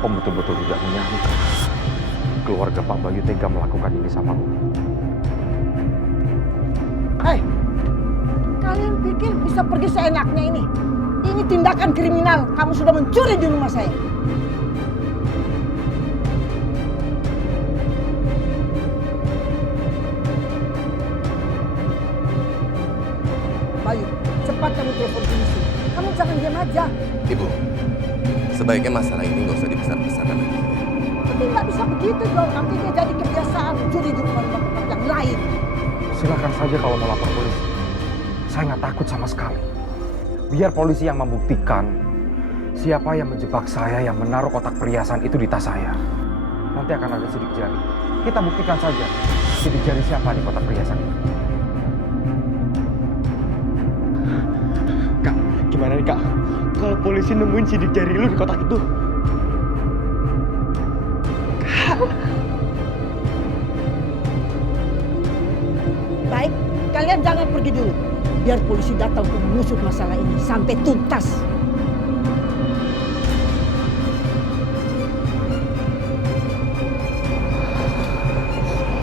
Om betul-betul tidak menyangka keluarga Pak Bayu tega melakukan ini sama Om. Hei, kalian pikir bisa pergi seenaknya ini? Ini tindakan kriminal. Kamu sudah mencuri di rumah saya. Bayu, cepat kamu telepon polisi. Kamu jangan diam aja. Ibu, sebaiknya masalah ini nggak usah dibesar-besarkan lagi. Tapi nggak bisa begitu dong. Nanti dia jadi kebiasaan curi di rumah-rumah yang lain. Silakan saja kalau mau lapor polisi. Saya nggak takut sama sekali. Biar polisi yang membuktikan siapa yang menjebak saya yang menaruh kotak perhiasan itu di tas saya. Nanti akan ada sidik jari. Kita buktikan saja sidik jari siapa di kotak perhiasan itu. Kak, gimana nih Kak? Kalau polisi nemuin sidik jari lu di kotak itu? Baik, kalian jangan pergi dulu. Biar polisi datang untuk mengusut masalah ini sampai tuntas.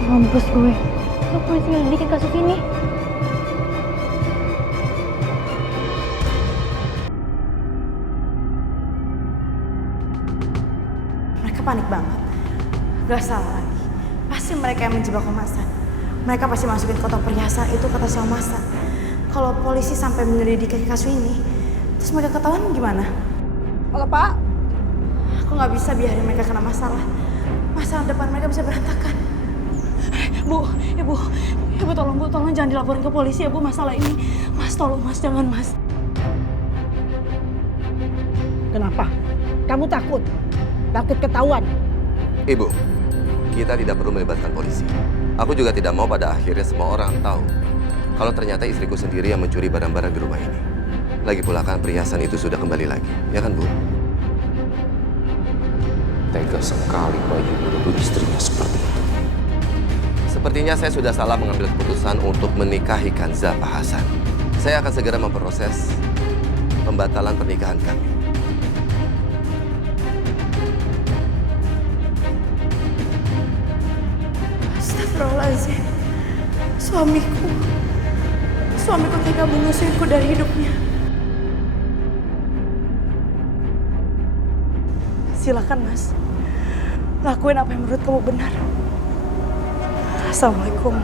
Mampus gue. Lo polisi ngelidikin kasus ini. Mereka panik banget. Gak salah lagi. Pasti mereka yang menjebak Omasan. Mereka pasti masukin kotak perhiasan itu ke tas Omasan. Kalau polisi sampai menyelidiki kasus ini, terus mereka ketahuan gimana? Halo Pak, Aku nggak bisa biarin mereka kena masalah. Masalah depan mereka bisa berantakan. Bu, ibu tolong jangan dilaporin ke polisi ya Bu masalah ini. Mas tolong Mas, jangan Mas. kenapa? Kamu takut? Takut ketahuan? Ibu, kita tidak perlu melibatkan polisi. Aku juga tidak mau pada akhirnya semua orang tahu kalau ternyata istriku sendiri yang mencuri barang-barang di rumah ini. Lagi pula kan perhiasan itu sudah kembali lagi, ya kan Bu? Tega sekali Bayu menuduh istrinya seperti itu. Sepertinya saya sudah salah mengambil keputusan untuk menikahi Kanza Pak Hasan. Saya akan segera memproses pembatalan pernikahan kami. Astagfirullahaladzim. Suamiku tega mengusirku dari hidupnya. Silakan Mas, lakuin apa yang menurut kamu benar. Assalamualaikum.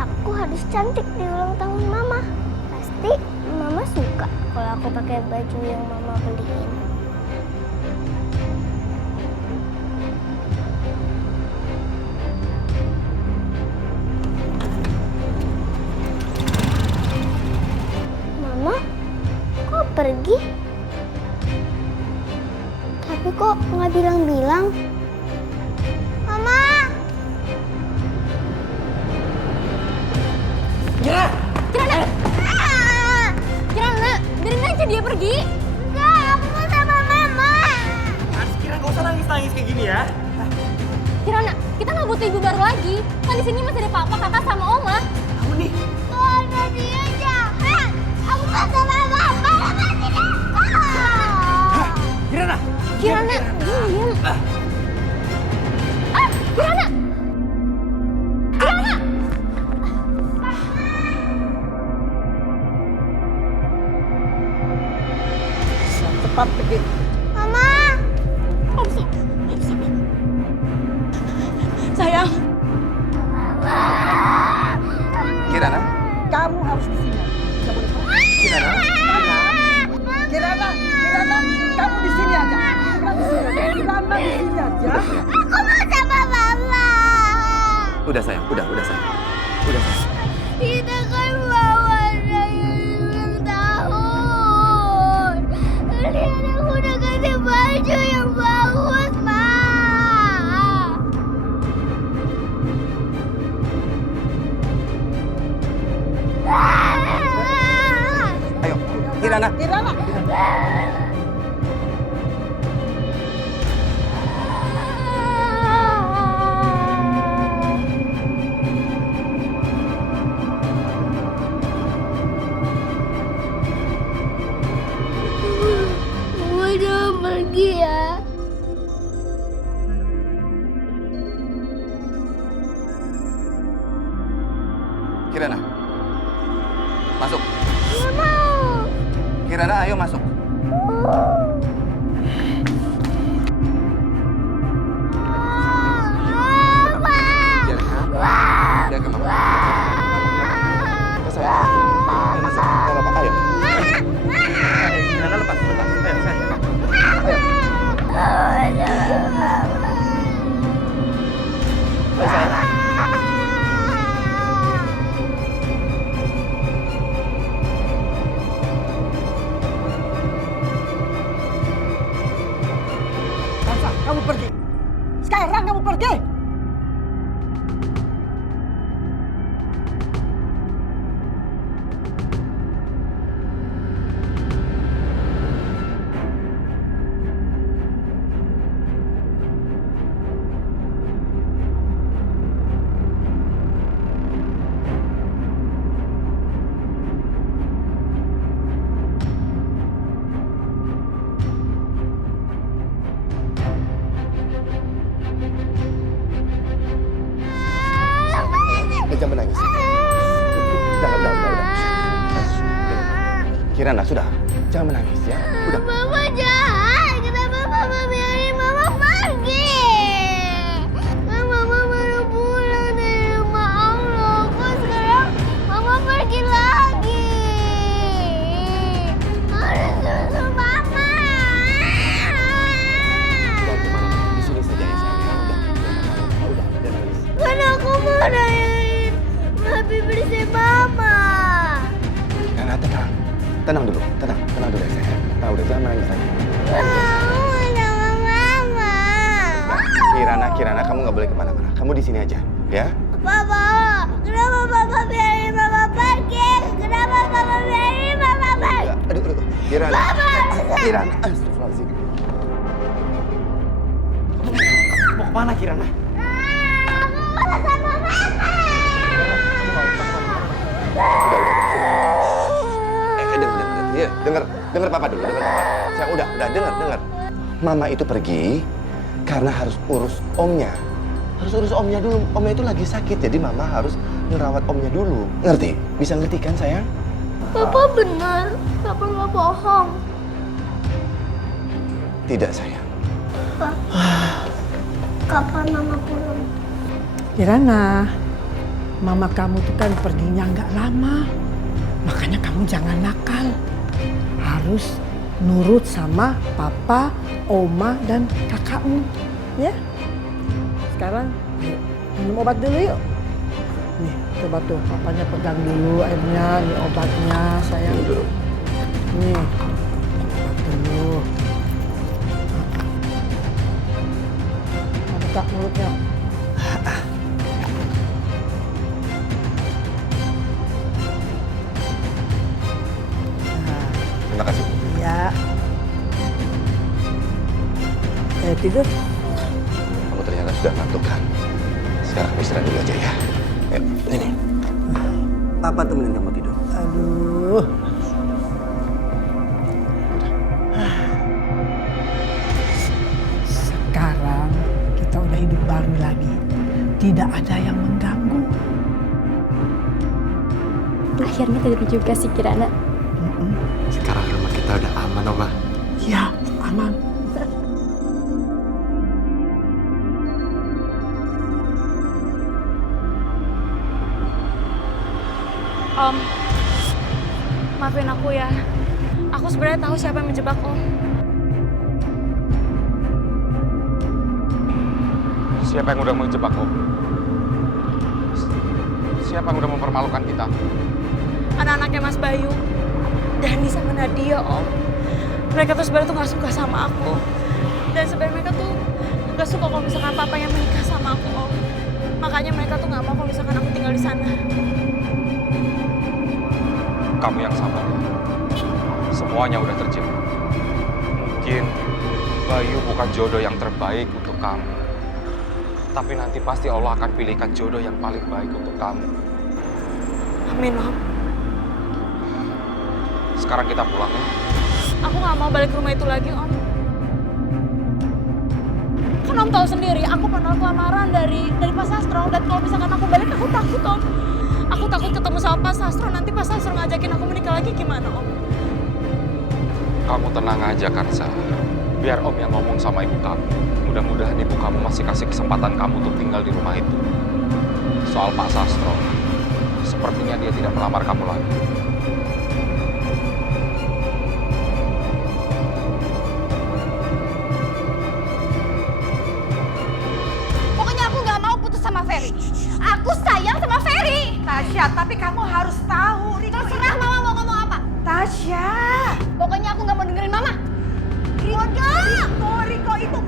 Aku harus cantik di ulang tahun Mama. Pasti Mama suka kalau aku pakai baju yang Mama beliin. Mama, kok pergi? Tapi kok nggak bilang-bilang? Mama! Kirana, biarin aja dia pergi. Enggak, aku mau sama Mama. Kira gak usah nangis-nangis kayak gini ya. Kirana, kita nggak butuh ibu baru lagi. Kan di sini masih ada papa, kakak, sama oma. Kamu nih. Karena dia jahat. Aku nggak sama Mama, Mama tidak mau. Kirana. Kirana, diam. Kirana! Kirana! Cepat pergi. Mama! Sayang, Kirana? Kamu harus di sini. Tidak boleh pergi. Kirana? Kirana, kamu di sini aja. Kirana di sini aja. Aku mau sama Mama. Udah sayang, udah sayang. Udah sayang. Kita kan bawa dari ulang tahun. Lihat aku udah ganti baju yang bagus, Ma. Kirana. Mama jangan pergi ya. Kirana, masuk. Nggak mau. Kirana, ayo masuk. Biarkan mama. Sayang. Ayo masuk. Gak apa-apa, ayo. Kirana lepas. Ayo, sayang. Ayo. Ayo, sayang. Elsa, kamu pergi. Sekarang kamu pergi. Jangan menangis. Udah. Kirana, sudah. Jangan menangis ya. Udah. Mama jahat. Kenapa Mama biarin Mama pergi? Kan Mama baru pulang dari rumah Allah. Kok sekarang Mama pergi lagi? Harus susu Mama. Udah, gimana? Di sini saja ya, sayang. Udah, jangan nangis. Kan aku mau rayain Happy birthday Mama. Kirana, tenang. Tenang dulu ya, sayang. Nah, udah, jangan menangis lagi. Mau sama Mama. Kirana, kamu nggak boleh kemana-mana. Kamu di sini aja, ya? Papa, kenapa Papa biarin Mama pergi? Kenapa Papa biarin Mama pergi? Aduh. Kirana. Papa, Kirana. Astagfirullahaladzim. Mau kemana, Kirana? aku mau sama Mama. Dengar papa dulu, dengar papa. Sayang, udah, dengar. Mama itu pergi karena harus urus omnya. Harus urus omnya dulu. Omnya itu lagi sakit, jadi mama harus ngerawat omnya dulu. Ngerti? Bisa ngerti kan, sayang? Papa benar, Papa nggak bohong. Tidak, sayang. Kapan Mama pulang? Kirana, mama kamu tuh kan perginya nggak lama. Makanya kamu jangan nakal. Harus nurut sama papa, oma, dan kakakmu. Ya? Sekarang yuk, minum obat dulu yuk. Nih, coba tuh papanya pegang dulu airnya, nih obatnya sayang. Dulu. Nih, obat dulu. Buka mulutnya. Terima kasih. Ya. Tidur. Kamu ternyata sudah ngantuk kan? Sekarang kamu istirahat dulu aja ya. Ayo, sini. Papa temenin kamu tidur. Aduh. Sekarang kita udah hidup baru lagi. Tidak ada yang mengganggu. Akhirnya tidur juga sih Kirana. Sekarang rumah kita udah aman, Oma. Ya, aman. Om, maafin aku ya. Aku sebenarnya tahu siapa yang menjebak Om. Siapa yang udah menjebak Om? Siapa yang udah mempermalukan kita? Anak-anaknya Mas Bayu, Dani sama Nadia, Om. Mereka tuh sebenarnya tuh gak suka sama aku. Dan sebenarnya mereka tuh gak suka kalau misalkan papa yang menikah sama aku, Om. Makanya mereka tuh gak mau kalau misalkan aku tinggal di sana. Kamu yang sabar ya. Semuanya udah terjadi. Mungkin Bayu bukan jodoh yang terbaik untuk kamu. Tapi nanti pasti Allah akan pilihkan jodoh yang paling baik untuk kamu. Amin, Om. Sekarang kita pulang ya. Aku nggak mau balik ke rumah itu lagi, Om. Kan Om tahu sendiri, aku pernah lamaran dari Pak Sastro. Dan kalau misalkan aku balik, aku takut, Om. Aku takut ketemu sama Pak Sastro. Nanti Pak Sastro ngajakin aku menikah lagi gimana, Om? Kamu tenang aja, Kansa. Biar Om yang ngomong sama ibu kamu. Mudah-mudahan ibu kamu masih kasih kesempatan kamu untuk tinggal di rumah itu. Soal Pak Sastro, sepertinya dia tidak melamar kamu lagi. Pokoknya aku nggak mau putus sama Ferry. Aku sayang sama Ferry. Tasya, tapi kamu harus tahu, Riko. Terserah Mama mau ngomong apa. Tasya. Pokoknya aku nggak mau dengerin Mama. Riko itu.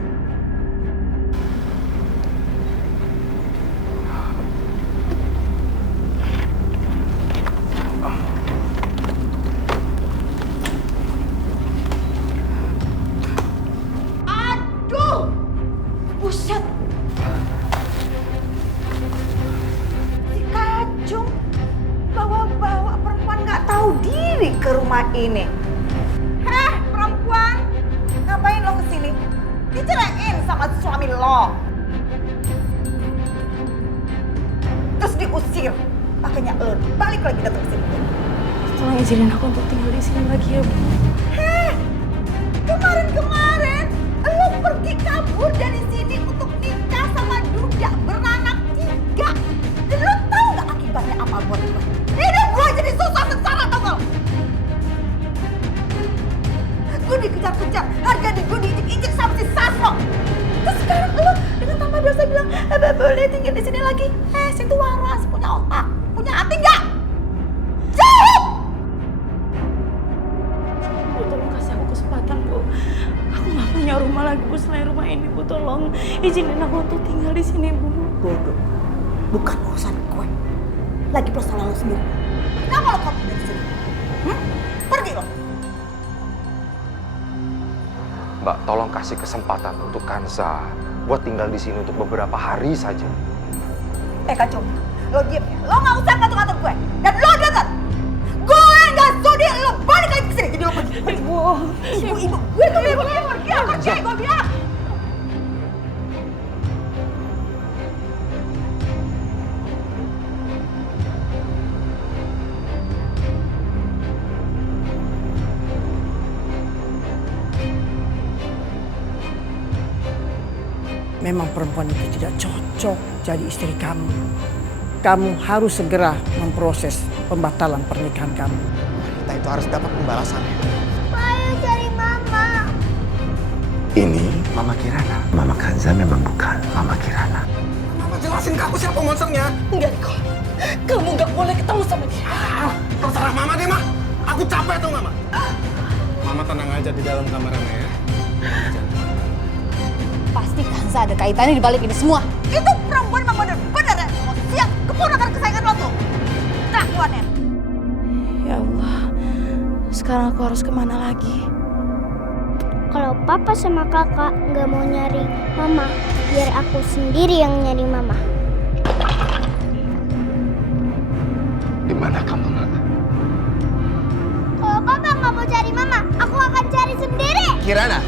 Aduh, buset. Si Kacung bawa-bawa perempuan nggak tahu diri ke rumah ini. Heh, perempuan, ngapain lo kesini? Dicerain sama suami lo. Terus diusir. Makanya lo balik lagi datang ke sini. Tolong izinin aku untuk tinggal di sini lagi ya, Bu. Heh, kemarin lo pergi kabur dari sini untuk nikah sama duda beranak 3. Dan lo tahu nggak akibatnya apa buat gue? Hidup gue jadi susah sengsara, tau gak lo? Gue dikejar-kejar, harga gue diinjek-injek sama si Sastro. Terus sekarang lo dengan tambah dosa bilang, boleh tinggal di sini lagi. Situ waras, punya otak, punya hati nggak? Jawab! Bu, tolong kasih aku kesempatan, Bu. Aku nggak punya rumah lagi, Bu, selain rumah ini, Bu. Tolong izinin aku untuk tinggal di sini, Bu. Bodoh, bukan urusan gue. Lagi plus salah lo sendiri. Kenapa lo kabur dari sini? Pergi lo. Mbak, tolong kasih kesempatan untuk Kansa buat tinggal di sini untuk beberapa hari saja. Kacau, lo diem ya. Lo nggak usah ngatur-ngatur gue. Dan lo denger, gue nggak sudi lo balik lagi ke sini. Jadi lo pergi. Ibu. Ibu, gue tuh pergi. Pergi, gue bilang. Memang perempuan itu tidak cocok jadi istri kamu. Kamu harus segera memproses pembatalan pernikahan kamu. Wanita itu harus dapat pembalasannya. Ayo cari Mama. Ini Mama Kirana. Mama Kanza memang bukan Mama Kirana. Mama jelasin ke aku siapa monsternya. Enggak, Riko. Kamu nggak boleh ketemu sama dia. Terserah Mama deh, Ma. Aku capek tuh, Mama. Mama tenang aja di dalam kamar Mama ya. Pasti Kanza ada kaitannya di balik ini semua. Itu perempuan memang benar-benar siap keponakan kesayangan lo tuh. Kelakuannya. Ya Allah, sekarang aku harus kemana lagi? Kalau Papa sama Kakak nggak mau nyari Mama, biar aku sendiri yang nyari Mama. Di mana kamu, Nak? Kalau Papa nggak mau cari Mama, aku akan cari sendiri. Kirana,